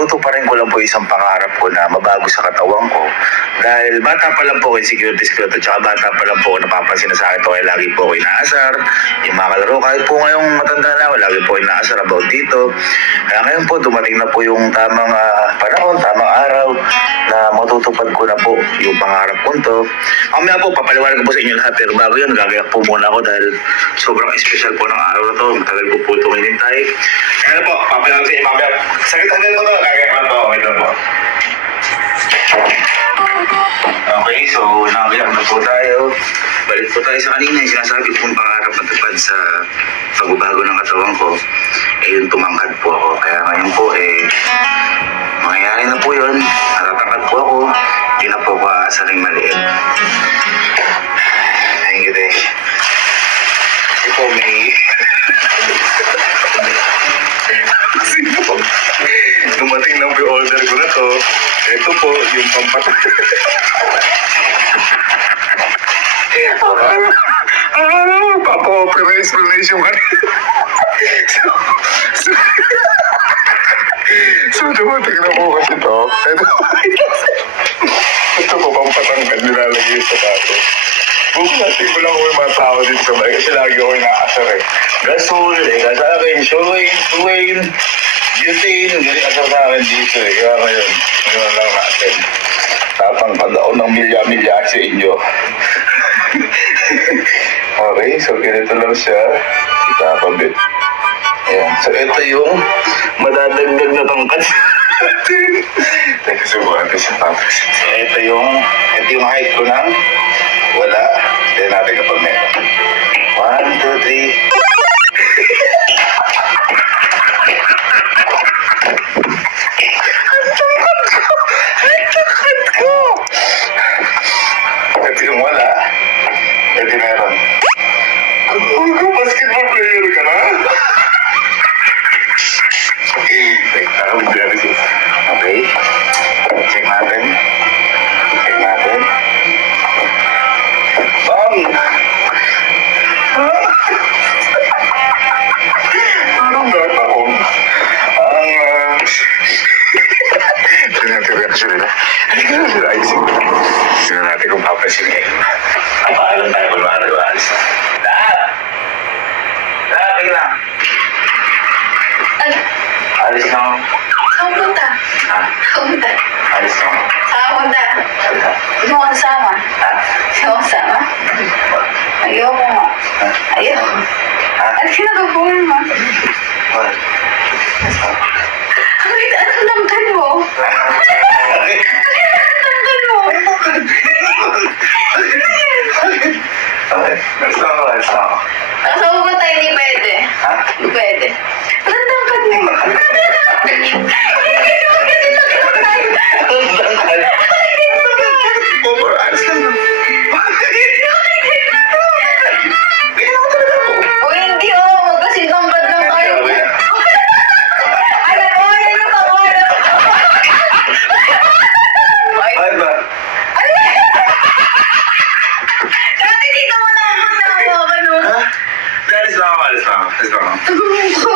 tutuparin ko lang po isang pangarap ko na mabago sa katawan ko. Dahil bata pa lang po ako insecurity at saka bata pa lang po ako napapansin na sa akin to kaya lagi po ako inaasar. Yung mga kalaro, kahit po ngayong matanda na ako, lagi po inaasar about dito. Kaya ngayon po, dumating na po yung tamang panahon, tamang araw na matutupad ko na po yung pangarap ko to. Mamaya po, papaliwanag ko po sa inyo lahat. Pero bago yun, gagayak po muna ako dahil sobrang special po ng araw na to. Matagal ko po itong hinintay. Kaya po, papaliwanag sa inyo mamaya. Saglit-saglit po to, gagayak na po. Ito po. Okay, so nagayak na po tayo. Balik po tayo sa kanina. Yung sinasabi kong pangarap na tupad sa pagbabago ng katawan ko, yung tumangkad po ako. Kaya ngayon po, mangyayari na po yun. Natatangkad po ako. Hindi na po ako aasaring maliit. Thank you, Dave. Kasi po, may... Kasi po, dumating lang po yung order ko na to. Ito po, yung pampatay. Papa-opera explanation ka na. So, dumating na po kasi to. Ito po, pampatangkad nilalagay sa tato. Buklatin ko lang ko yung mga tao dito sa bahay kasi lagi ako inaasar Gasol, kasakin, Shuwain, Butane, ganyan asar sa akin dito Kaya ngayon lang natin. Tapang pag-aon ng milya-milya sa inyo. Okay, so ganito lang siya. Itakabit. Ayan. So ito yung madadagdag na tangkad. Teka, subukan ko siya tapos. So ito yung height ko ng wala. Tignan natin kapag meron. 1, 2, 3. Ito yung wala. Ito meron. Basketball player ka na? Okay. Check natin. Bang! Anong gata ko? Tignan reaction nila. Tignan natin kung papasin eh. Napakalan tayo kung makakaliwalis. Tingnan. Alis na ako. Saan punta? Ha? Saan punta? Alis na ako. Saan punta? Gusto mo kasama? Ha? Gusto mo kasama? Ayoko nga. Ayoko. Ha? Ano kinagabuhan mo? What? Anong tangkad mo? Anong tangkad mo? Okay. Alis na ako. Kasama ba tayo? Hindi pwede. Ha? Hindi pwede. Anong tangkad mo? Hindi mo kasi tangkad tayo. Over, alis na ako. O hindi kasi tangkad lang tayo. Alam mo, yan ang pangarap. Ay ba? Dati dito mo na ako nahawakan mo. Ha? Alis na ako. Tulungan ko.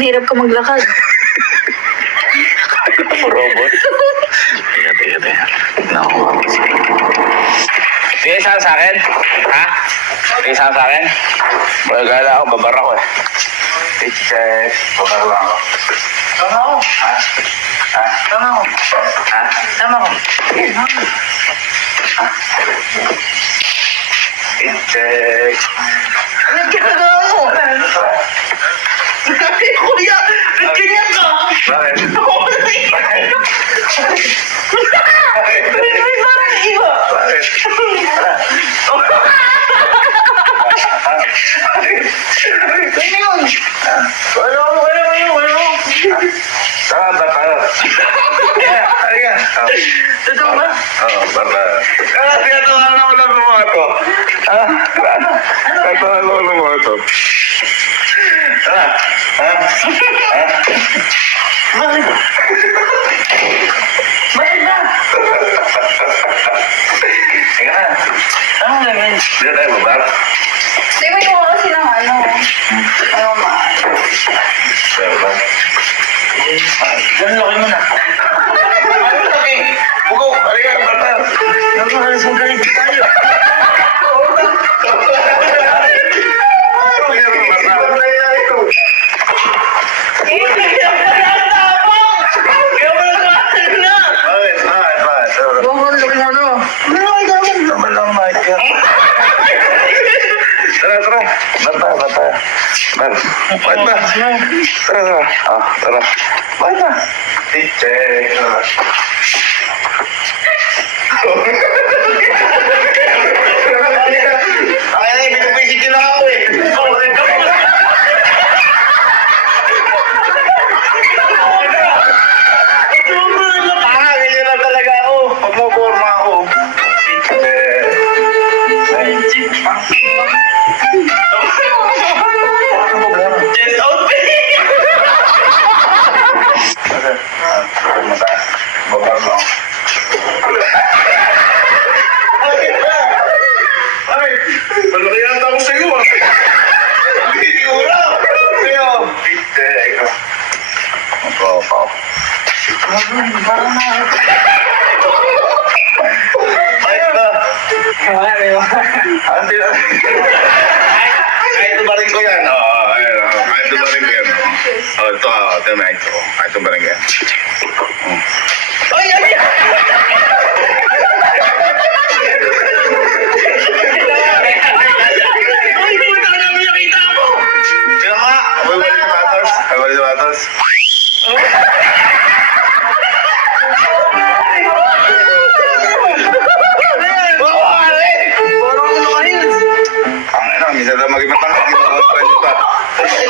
hirap ka maglakad. Robot. Tiga. No. Sige, saan sa akin? Ha? Sige, saan sa akin? Magagala ako, babara ko eh. Check. Babara lang ako. Tama ako. Ha? Ha? Tama ako. Ha? Tama ako. Ha? Check. Anong ginagawa mo? Kuya, ganyan ka. Bakit? May parang iba. Bakit? Ano yun? Wala. Tama ba tayo? Halika. Totoo ba? Oo, baba. Tinatawa na ako ng mga to. Tinatawa na ako ng mga to. Bakit? Bakit ba? Sige na. Ano naman? Hindi tayo baba. Di ba yung kasi ng ano? Ano ma? Tayo baba. Ganun laki mo na. Ano laki? Bugo, halika, baba. Nagkakalasong galit tayo. Tara. Bata. Bakit ba? Tara. Tara. Bakit ba? Check. Ay, pinag-basic na ako eh. Ganyan lang talaga ako. Pag maporma ako. Chest out. Babar lang. Ay, malaki yata ako sa'yo ah. Bigura. Sa'yo. Bitek. Ako. Ay, ba? Ang tila. Kahit tumarin ko yan. Kahit tumarin ko yan. Ito kahit tumarin ko yan. Ay! Sino ka? Ay, wala sa batos. Minsan na maging matangkad, hindi mo kontrent pa.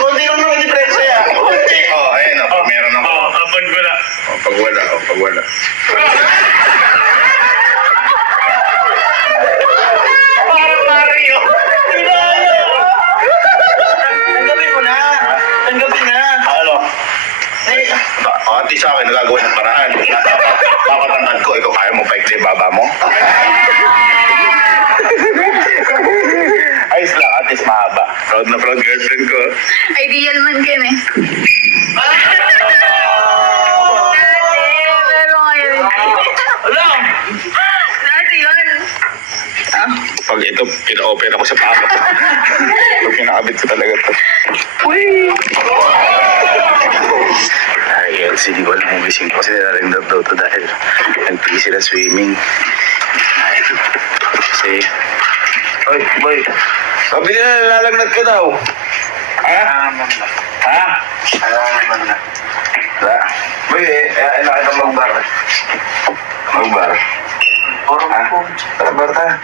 Kunti lang naman yung presyo yan. Kunti. Ayun o, meron ako. Pag wala. Parang Mario. Tanggapin mo na. Tanggapin na. Ano? At sa akin, nagagawa ng paraan. Papatangkad ko, ikaw kaya mo paikli baba mo? Ayos lang, at least mahaba. Proud na proud girlfriend ko. Ideal man ka eh. Pero ngayon. Alam! Dati yun. Pag ito, pina-open ako sa papa. Pag pinakabit ko talaga to. Uy! Ay, LC, di ko alam kung gising ko. Kasi nalaring daw to dahil nagpigi sila swimming. Ay, kasi... Oy, boy. Sabi nila nalalagnat ka daw. Ha? Ha? Wala. Boy, ano ka itong magbar? Magbar. Tara, bar tayo.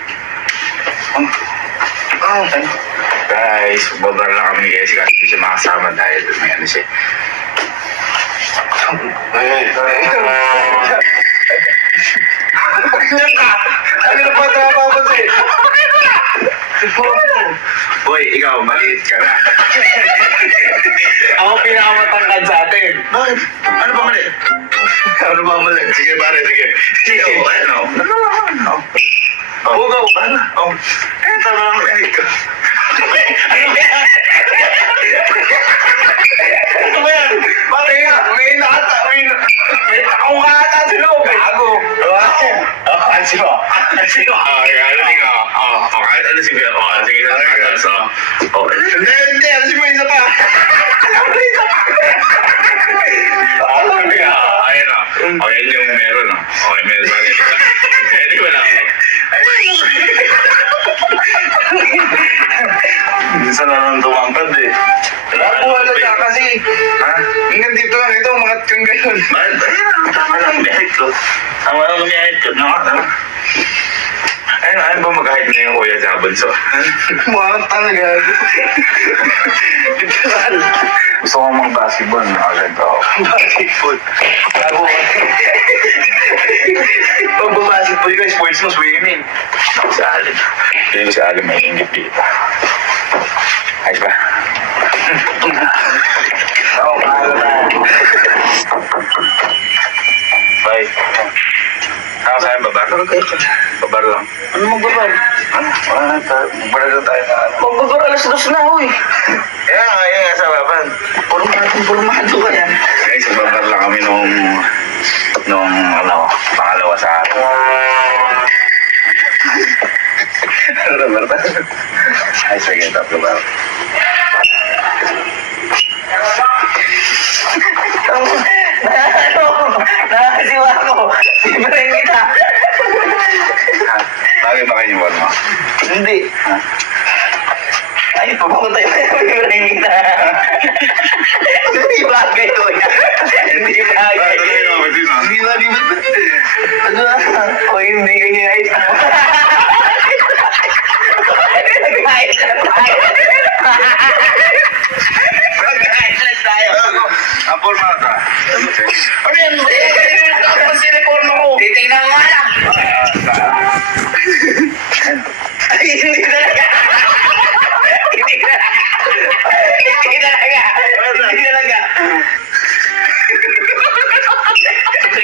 Guys, babar lang kami ni Casey kasi siya makasama dahil may ano siya. Tingnan ka! Ano na pa tama mo siya? Boy, ikaw, maliit ka na. Ako pinakamatangkad sa atin. Bakit? Ano ba mali? Ano ba mali? Sige, pare, sige. Sige, ano? Ano? Bugaw, ano? Eh, tama lang, ikaw. Ano ba yan? Bakit nga? May takong ka ata sa loob eh. Gago. Ansi mo. Ano nga? Kahit ano sige. Sige. Hindi. Ansi mo isa pa. Sabi nga. Ayun na. Yan yung meron. Okay, meron ba? Hindi ko lang. Minsan naramdaman ka eh. Wala ka kasi. Ha? Hanggang dito lang ito, umangat kang ganun. Tama lang bihit ko. Tama lang bihit ko. Ayun ba mag-hide na yung kuya sa bunso? Mukhang talaga. Gusto ko mag-basketball na agad ako. Basketball. Bago. Pag basketball ka, sports mo, swimming. Ako sa alim. Hindi ko sa alim may ingit dito. Ayos ba? Oo, mahalo na. Bye. Ako sa akin, babar. Babar lang. Ano magbabar? Wala na tayo. Magbabar lang tayo na ano. Magbabar, alas 2 na, huy. Kaya nga sa baban. Purmado ka yan. Guys, babar lang kami nung pangalawa sa akin. Ano ba? Ay, sige, tatlo ba? Nakakasiwa ko. Libre kita. Ha? Bagay ba kayo mo? Hindi. Ay, papunta yun. Libre kita. Hindi bagay to. Hindi bagay. Hindi bagay. Ano na? O hindi ka hinahit mo. Nag-hide na tayo. Nag-hide na tayo. Apol mata. Ano yan? Ano siniporma ko? Titignan mo lang. Ay, hindi talaga. Hindi talaga. Hindi talaga. Hindi talaga.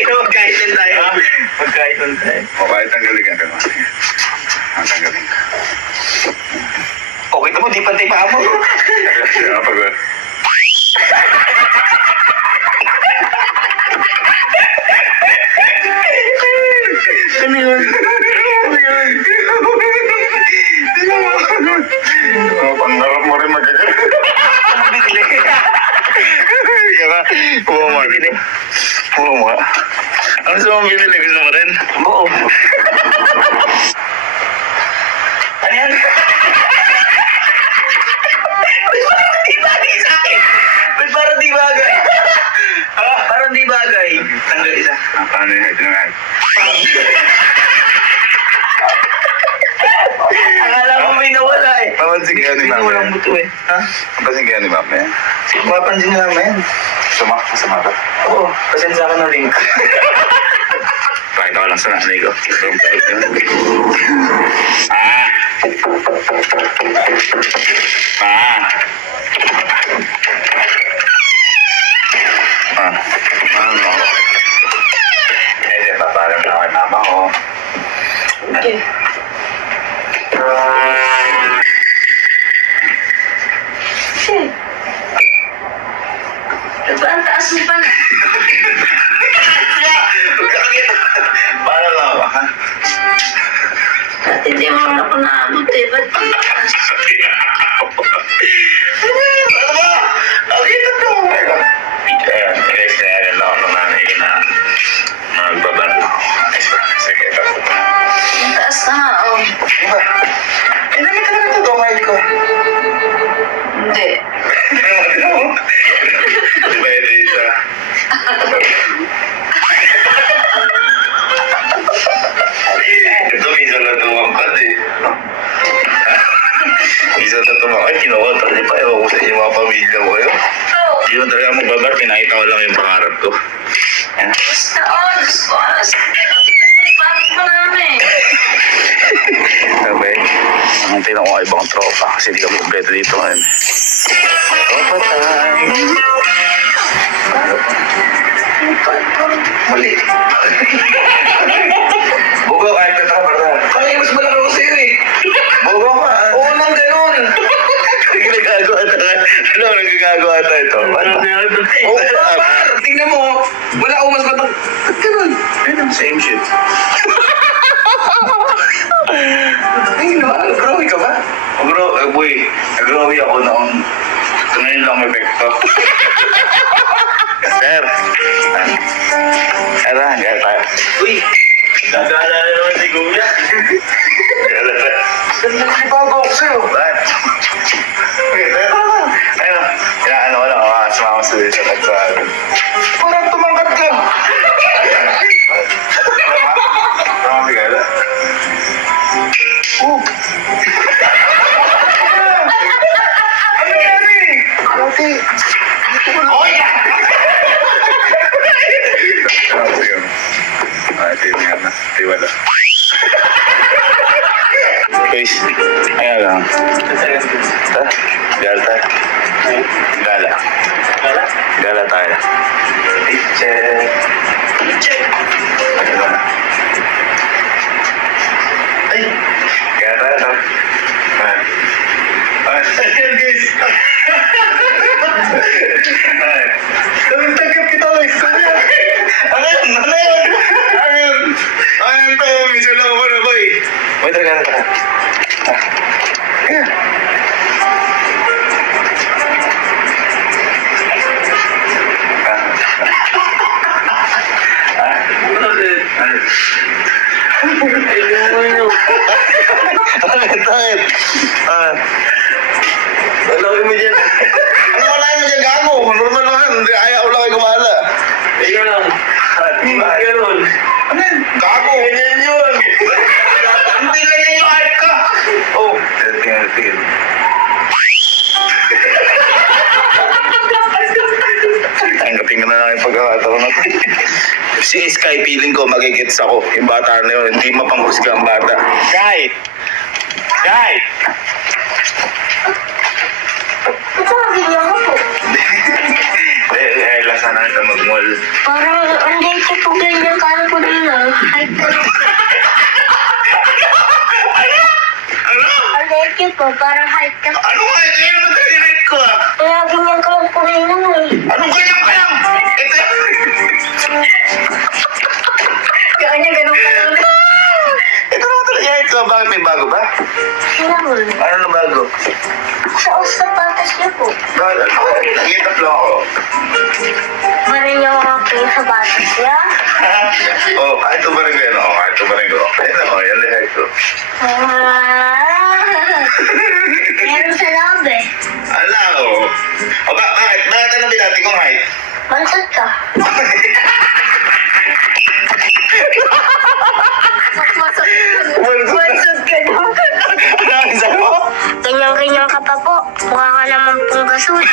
Magkaitan tayo. Magkaitan tayo. O, kahit tanggalin ka naman. Tanggalin ka. Okay, tamo, di pantay pa mo. Kaya pag... Ano yun? Ano yun? Pangarap mo rin magkagal. Ano binili? Kaya buwa mo ka. Ano sa mga binili? Gusto mo rin? Oo. Ano yan? Ba't parang di bagay sa akin? Ba't parang di bagay? Parang di bagay. Tanggal isa. Paano yung head naman? Akala ko may nawala eh. Papansin kaya ni Mama. Walang buto eh. Ha? Papansin kaya ni Mama yan. Mapansin na naman yan. Masama ka. Oo, pasensya ka na rin. Pakita ko lang sa nanay ko. Ah! Ano? Eh, papalam na kay Mama ko. Okay. Shit. Diba ang taas mo pa na? Paano lang ako, ha? Dati hindi mo na ako naabot eh. Ba't ang taas? Ano ba? Nakita ko. Ayan, guys, kaya lang ako ng nanay ko na magbabar na ako. Sige, tapos. Ang taas na nga, oh. Diba? Eh, naman talaga ito daw, Marley ko. Hindi. Di ba ito isa? Ito, minsan na tumangkad eh. Minsan na tumangkad, kinukontak niya pa. Ewan ko sa inyo mga pamilya ko kayo. Oh, Hindi mo talaga magbabar, pinakita ko lang yung pangarap ko. Yan. basta oh. Diyos ko. Basta ipagod mo namin. Sabi, ang tinong ko ibang tropa kasi di kami kompleto dito ngayon. Tropa time! Mali. Bugo, kahit ka tropa na. Kaya mas malaki ako sa'yo eh. Bugo ka! Oo nang ganun. Ginagawa na. Ano, ginagawa tayo ito. Oo, par! Tingnan mo, wala akong mas matang... Ba't ganun? Same shit. Ay, nag-growy ka ba? Boy, nag-growy ako noon. Ngayon lang may epekto. Sir. Tara, gaya tayo. Uy, nag-aalala naman si Kuya. Nagbago ako sa'yo. Bakit? Ayun, inaano ko lang, sumama sa dito nagsabi. Parang tumangkat lang. Tama, Miguel. Ano nangyari? Okay. Oh, yeah! Ito yun na. Di wala. Guys, ayan lang. Gala tayo. Gala. Gala tayo. Check. Check. Ay. Gala tayo. Ayan guys. Tagap kita guys. Ano yun? Ano yun? Ano yun? Ano yun to? Misa lang ako na boy. Boy, tara. Yeah. Bakit? Alawin mo dyan. Ano wala mo dyan, gago? Normal lang. Ayaw lang kayo gumala. Ikaw lang. Bakit ganun? Ano yun? Gago. Ganyan yun. Hindi lang yan yung hype ka. Oh. Tingin. Tanggapin ka na lang yung pagkakataon na to. Si Sky, feeling ko magigits ako. Yung bata na yun, hindi mapanghusga ang bata. Sky! Sky! Sabi niya ako po. Lasan na ito mag-mall. Parang ang date po ganyan kaya ko din lang. Hype na lang. Ano? Ang date po, parang hype na. Ano nga? Kaya naman talaga yung hype ko ah. Kaya ganyan ka lang po rin naman eh. Anong ganyan ka lang? Ito. Kaya niya ganun ka lang. Ito naman talaga yung hype ko. Bakit may bago ba? Naman. Ano na bago? Sa sapatos niya po. Bakit? Nag-iitap lang ako. Parang niya mga kayo sa batas niya. Oh, kahit ito ba rin ko yan? Oh, kahit ito ba rin ko. Ayun na, oh, yan lang hype ko. Meron sa loob eh. Ala ko. O bakit? Bakit ano binati kong hype? Mansot ka. Mansot ka daw. Ano ang isa mo? Ganyan-ganyan ka pa po. Mukha ka naman pong gasol.